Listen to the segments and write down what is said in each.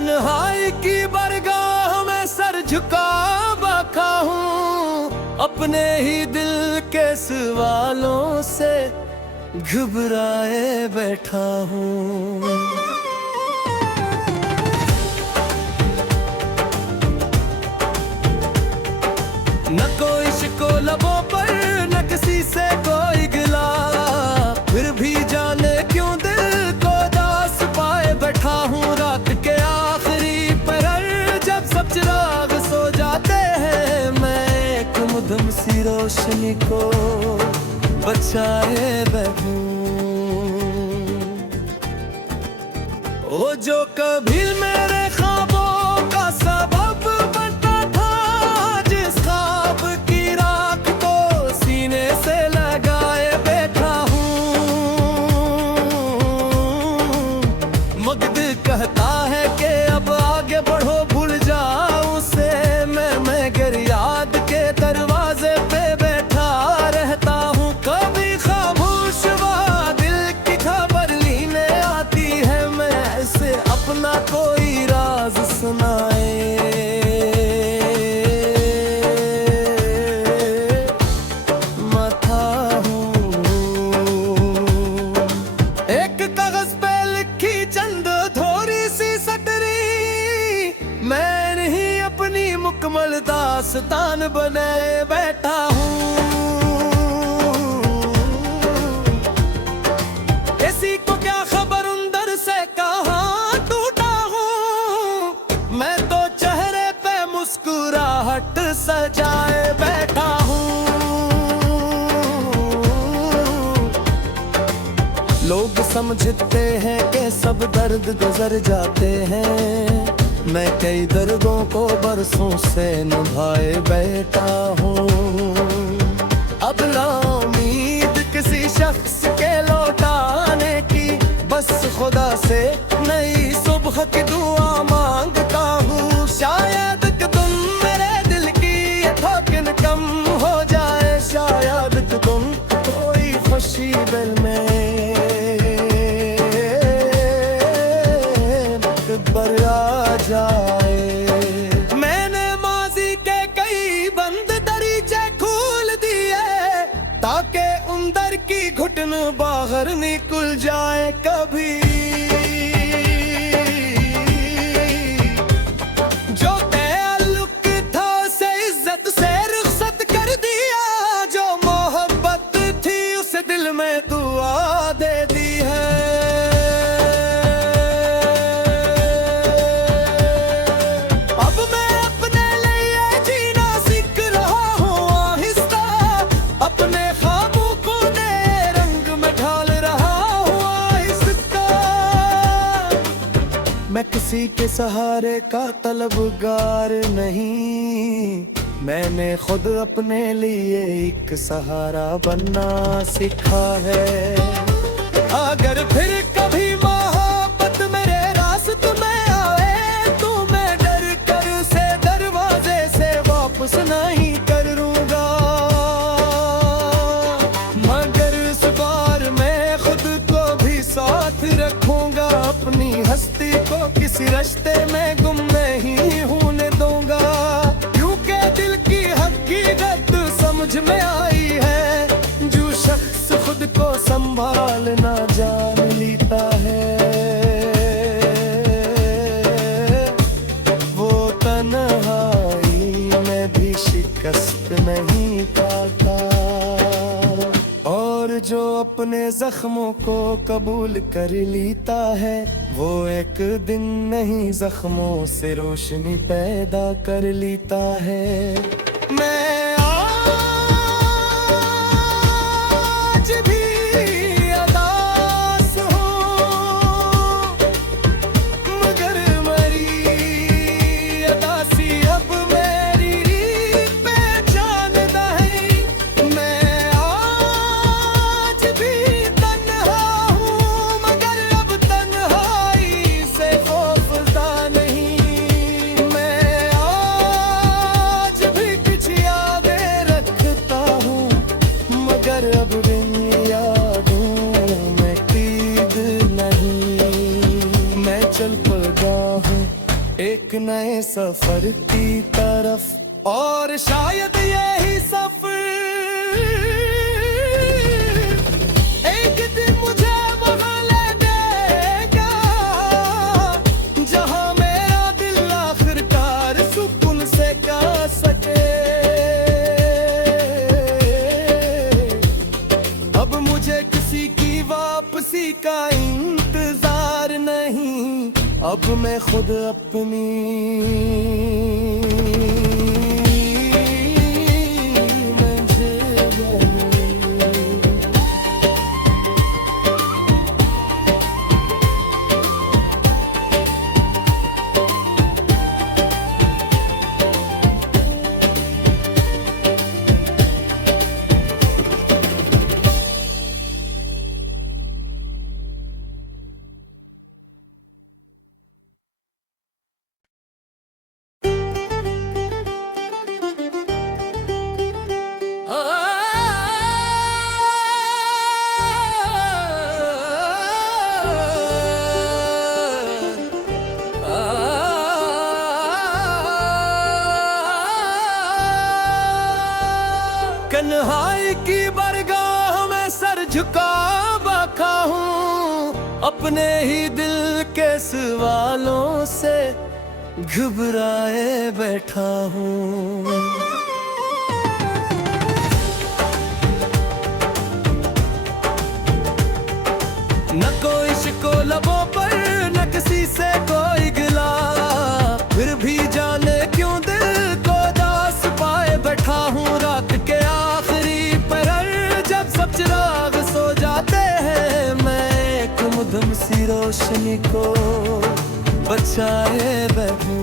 तन्हाई की बरगाह में सर झुका बैठा हूँ, अपने ही दिल के सवालों से घबराए बैठा हूँ। न कोई शिको लबों पर, न किसी से कोई गिला, फिर भी जाने क्यों दिल को दास पाए बैठा हूँ। रात के आखिरी पहर जब सब चिराग सो जाते हैं, मैं एक मुद्दम सी रोशनी को बचाए बैठूं। वो जो कभी मेरे ख्वाबों का सबब बनता था, जिस ख्वाब की राख को सीने से लगाए बैठा हूँ। मगद कहता है कि अब आगे बढ़ो, भूल जाओ उसे मैं गर याद के दरवाजे पे बैठा रहता हूँ। कभी खामोश वहाँ दिल की खबर लेने आती है, मैं ऐसे अपना कोई राज सुनाए मथा हूँ। एक कागज पे लिखी चंद थोड़ी सी सटरी, मैं नहीं अपनी मुकम्मल दास्तान बनाए बैठा हूँ। किसी को क्या खबर अंदर से कहाँ टूटा हूँ, मैं तो चेहरे पे मुस्कुराहट सजाए बैठा हूँ। लोग समझते हैं कि सब दर्द गुजर जाते हैं, मैं कई दर्दों को बरसों से निभाए बैठा हूँ। अब ना उम्मीद किसी शख्स के लौटाने की, बस खुदा से नई सुबह की दुआ मांगता हूँ। शायद कि तुम मेरे दिल की ये थकान कम हो जाए, शायद कि तुम कोई खुशी दिल में बर आ जाए। मैंने माजी के कई बंद दरीचे खोल दिए, ताकि अंदर की घुटन बाहर निकल जाए। कभी जो ताल्लुक था उसे इज्जत से रुखसत कर दिया, जो मोहब्बत थी उसे दिल में दुआ दे दी है। मैं किसी के सहारे का तलबगार नहीं, मैंने खुद अपने लिए एक सहारा बनना सीखा है। अगर फिर कभी मोहब्बत मेरे रास्ते में आए, तो मैं डर कर उसे दरवाजे से वापस नहीं करूँगा। मगर इस बार मैं खुद को भी साथ रखूँगा, अपनी हस्ती को किसी रास्ते में गुम नहीं होने दूंगा। क्योंकि दिल की हकीकत समझ में आई है, जो शख्स खुद को संभालना जान लेता है, वो तन्हाई में भी शिकस्त नहीं पाता। और जो अपने जख्मों को कबूल कर लेता है, वो एक दिन नहीं जख्मों से रोशनी पैदा कर लेता है। मैं आज भी अदास हूँ, मगर मेरी अदासी अब मेरी पहचान नहीं। मैं आज भी तन्हा हूँ, मगर अब तन्हाई से खौफज़दा नहीं। मैं आज भी कुछ याद नए सफर की तरफ, और शायद यही सफर एक दिन मुझे वहां ले देगा जहां मेरा दिल आखिरकार सुकून से गा सके। अब मुझे किसी की वापसी का इंतजार नहीं, अब मैं खुद अपनी तन्हाई की बरगाह में सर झुका बैठा हूँ, अपने ही दिल के सवालों से घबराए बैठा हूँ। न कोई शिको लबों पर, न किसी से कोई गिला, फिर भी जाने क्यों दिल को दास पाए बैठा हूँ। रात के आखिरी पहर जब सब चिराग सो जाते हैं, मैं एक मुदम सी रोशनी को बचाए बैठूं।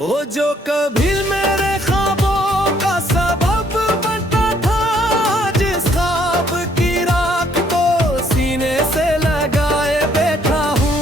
ओ जो कभी मेरे ख्वाबों का सबब बनता था, जिस ख्वाब की राख को सीने से लगाए बैठा हूँ।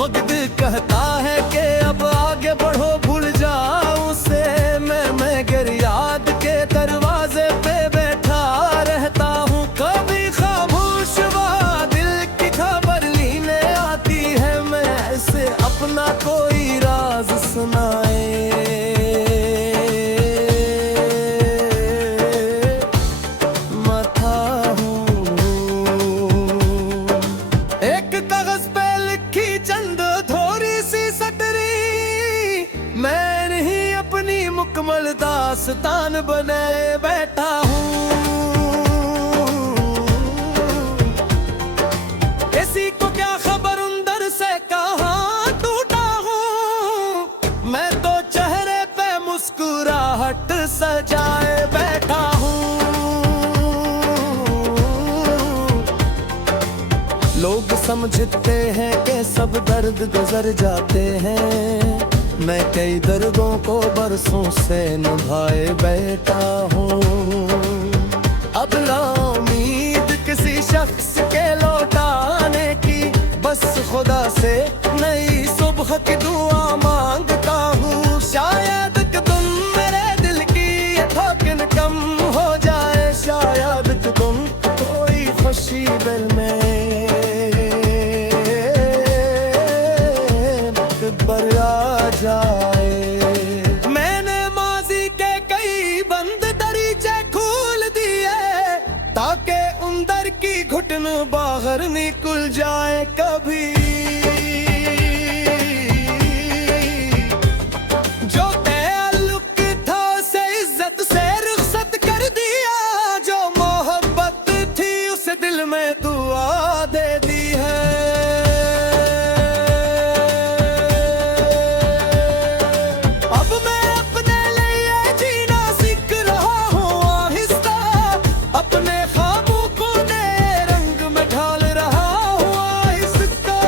मगद कहता है कि अब आगे बढ़ो, भूल जाओ उसे, मैं गर याद के दरवाजे पे बैठा रहता हूँ। कभी खामोश वहाँ दिल की खबर लेने आती है, मैं ऐसे अपना कोई राज सुनाए मथा हूँ। एक कागज पे लिखी चंद थोड़ी सी सटरी, मैं नहीं अपनी मुकम्मल दास्तान बनाए बैठा हूँ। किसी को क्या खबर अंदर से कहाँ टूटा हूँ, मैं तो चेहरे पे मुस्कुराहट सजाए बैठा हूँ। लोग समझते हैं कि सब दर्द गुजर जाते हैं, मैं कई दर्दों को बरसों से निभाए बैठा हूँ। अब ना उम्मीद किसी शख्स के लौटाने की, बस खुदा से नई सुबह की दुआ मांगता हूँ। शायद कि तुम मेरे दिल की ये थकन कम हो जाए, शायद कि तुम कोई खुशी दिल में बर आ जाए। मैंने माजी के कई बंद दरीचे खोल दिए, ताकि अंदर की घुटन बाहर निकल जाए। कभी जो ताल्लुक था उसे इज्जत से रुखसत कर दिया, जो मोहब्बत थी उसे दिल में दुआ दे दी है। अब मैं अपने लिए जीना सीख रहा हूँ आहिस्ता, अपने ख्वाबों को नए रंग में ढाल रहा हूँ आहिस्ता।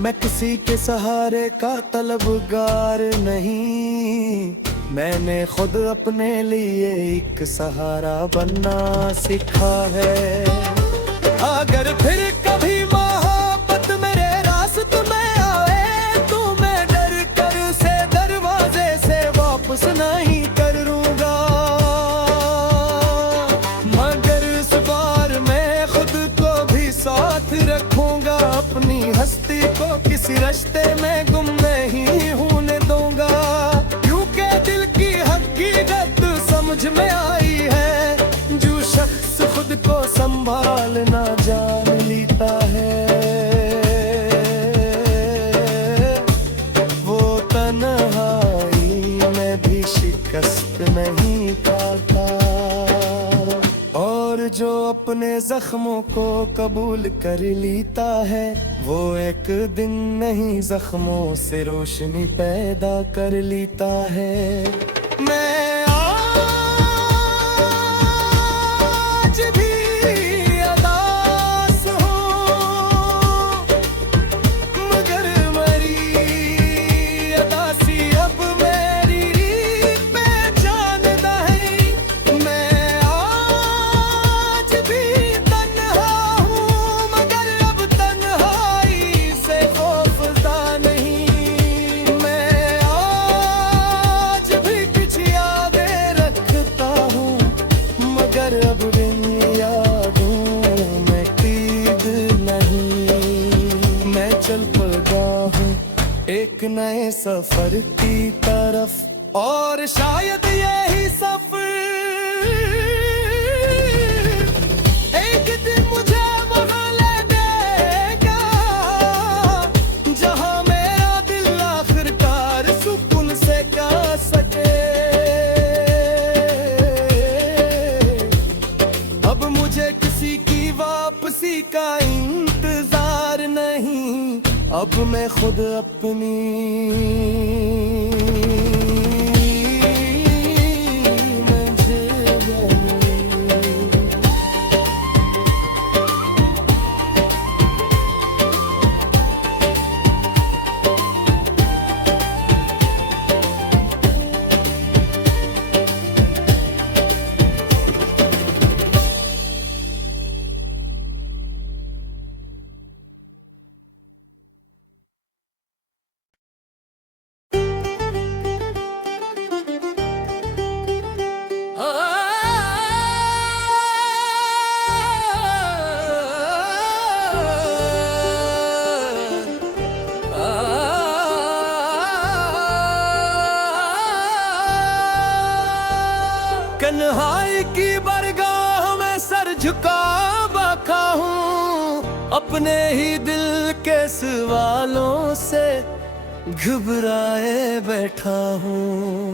मैं किसी के सहारे का तलबगार नहीं, मैंने खुद अपने लिए एक सहारा बनना सीखा है। अगर फिर कभी मोहब्बत मेरे रास्ते में आए, तो मैं डर कर उसे दरवाजे से वापस नहीं करूँगा। मगर इस बार मैं शिकस्त नहीं पाता। और जो अपने जख्मों को कबूल कर लेता है, वो एक दिन नहीं जख्मों से रोशनी पैदा कर लेता है। मैं आज भी अदास हूँ, मगर मरी अदासी अब मेरी पहचान नहीं। मैं आज भी तन्हा हूँ, मगर अब तन्हाई से खौफज़दा नहीं। मैं आज भी कुछ यादें रखता हूँ, मगर अब बिन यादों में ईद नहीं। मैं चल पड़ा हूँ एक नए सफर की तरफ, और शायद यही सफर एक दिन मुझे वहाँ ले देगा, जहाँ मेरा दिल आखिरकार सुकून से गा सके। अब मुझे किसी की वापसी का इंतजार नहीं, अब मैं खुद अपनी मंजिल हूँ। कन्हाई की बरगाह में सर झुका बैठा हूँ, अपने ही दिल के सवालों से घबराए बैठा हूँ।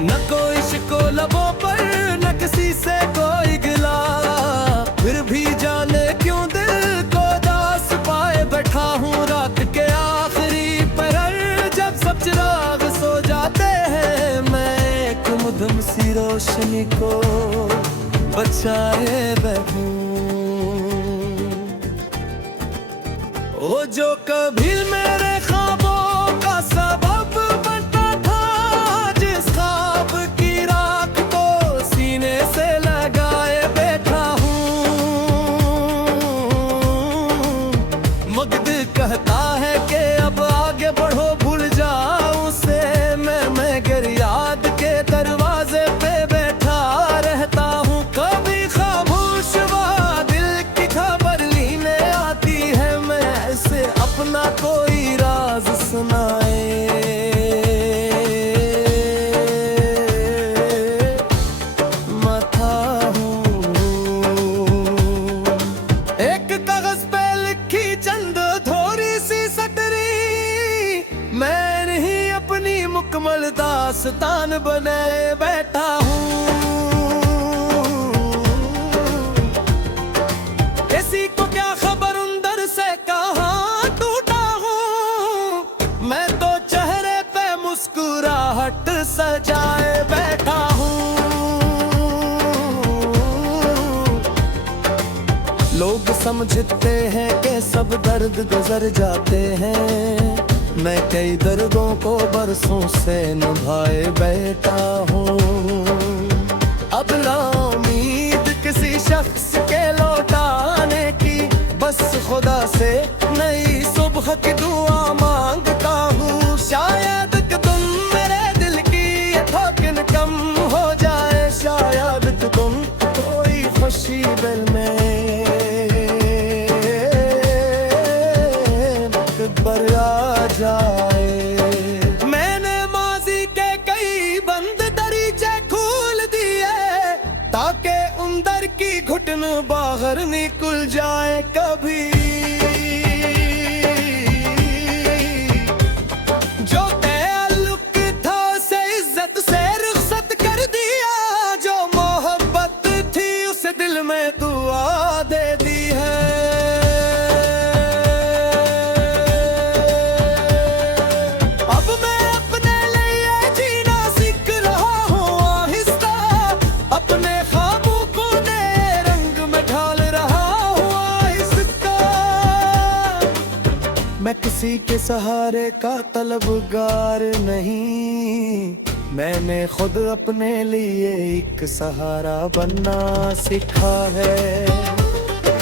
न कोई शिको लबों पर, न किसी से कोई गिला, फिर भी जाने क्यों दिल को दास पाए बैठा हूँ। रात के आखिरी पहर जब सब चिराग सो जाते हैं, मैं एक मुदम सी रोशनी को बचाए बैठूं। वो जो कभी मेरे ख्वाबों का सबब बनता था, जिस ख्वाब की राख को सीने से लगाए बैठा हूँ। मगद कहता है कि अब आगे बढ़ो, भूल जाओ उसे, मैं गर याद के दरवाजे पे बैठा रहता हूँ। कभी खामोश हुआ दिल की खबर लेने आती है, मैं ऐसे अपना कोई राज सुनाए। मथा हूँ एक कागज पे लिखी चंद थोड़ी सी सटरी, मैं नहीं अपनी मुकम्मल दास्तान बने बैठा हूँ। किसी को क्या खबर अंदर से कहाँ टूटा हूँ, मैं तो चेहरे पे मुस्कुराहट सजाए बैठा हूँ। लोग समझते हैं कि सब दर्द गुजर जाते हैं, मैं कई दर्दों को बरसों से निभाए बैठा हूँ। अब ना उम्मीद किसी शख्स के लौटाने की, बस खुदा से नई सुबह की दुआ मांगता हूँ। शायद कि तुम मेरे दिल की ये थकान कम हो जाए, शायद कि तुम कोई खुशी दिल में पर आ जाए। मैंने माजी के कई बंद दरीचे खोल दिए, ताकि अंदर की घुटन बाहर निकल जाए। कभी मैं किसी के सहारे का तलबगार नहीं, मैंने खुद अपने लिए एक सहारा बनना सीखा है।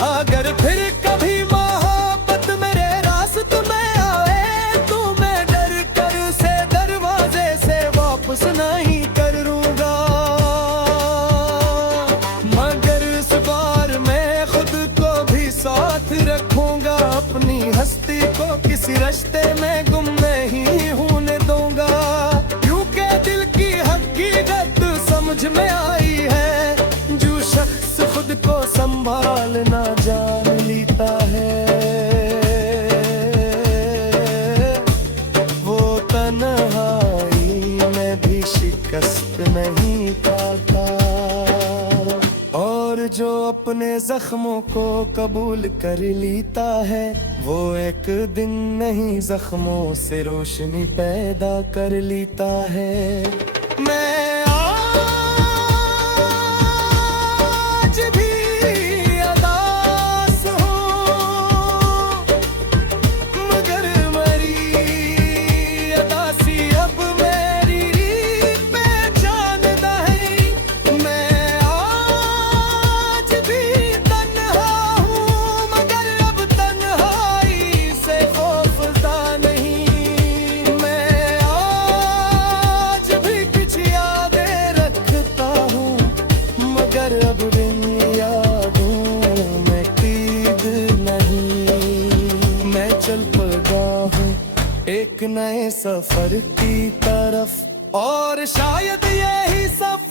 अगर फिर कभी मोहब्बत मेरे रास्ते में आए तो मैं डर कर से दरवाजे से वापस नहीं करूंगा, मगर इस बार मैं खुद को भी साथ रखूंगा, अपनी हस्ती को किसी रास्ते में गुम नहीं होने दूंगा। क्योंकि दिल की हकीकत समझ में आई है, जो शख्स खुद को संभालना जान लेता है वो तन्हाई में भी शिकस्त नहीं पाता। और जो अपने जख्मों को कबूल कर लेता है वो एक दिन नहीं जख्मों से रोशनी पैदा कर लेता है। मैं आज भी अदास हूँ, मगर मेरी अदासी अब मेरी पहचान नहीं। मैं आज भी तन्हा हूँ, मगर अब तन्हाई से खौफज़दा नहीं। मैं आज भी कुछ यादें रखता हूँ, मगर अब बिन यादों में कीद नहीं। मैं चल पड़ा हूँ एक नए सफर की तरफ, और शायद यही सफर